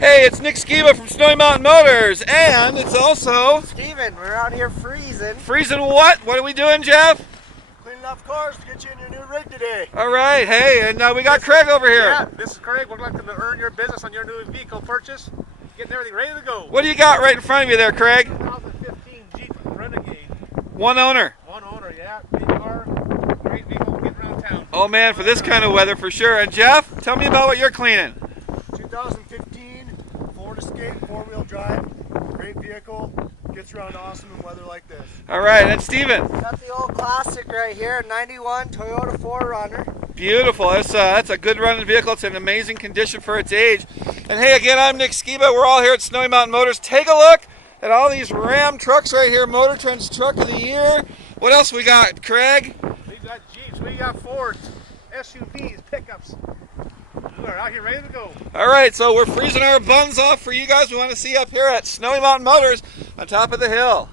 Hey, it's Nick Skiba from Snowy Mountain Motors, and it's also Steven, we're out here freezing. Freezin what? What are we doing, Jeff? Cleaning off cars to get you in your new rig today. All right, hey, and we got Craig over here. Yeah, this is Craig. We'd like to earn your business on your new vehicle purchase. Getting everything ready to go. What do you got right in front of you there, Craig? 2015 Jeep Renegade. One owner. One owner, yeah. Big car, great vehicle, getting around town. Oh man, for this kind of weather for sure. And Jeff, tell me about what you're cleaning. 2015 Ford Escape 4-wheel drive. Great vehicle. Gets around awesome in weather like this. All right, and Steven. Got the old classic right here, 91 Toyota 4Runner. Beautiful. That's a good running vehicle. It's in amazing condition for its age. And hey, again, I'm Nick Skiba. We're all here at Snowy Mountain Motors. Take a look at all these Ram trucks right here. Motor Trend's Truck of the Year. What else we got, Craig? We got Jeeps, we got Fords, SUVs, pickups. We're out here ready to go. All right, so we're freezing our buns off for you guys. We want to see you up here at Snowy Mountain Motors on top of the hill.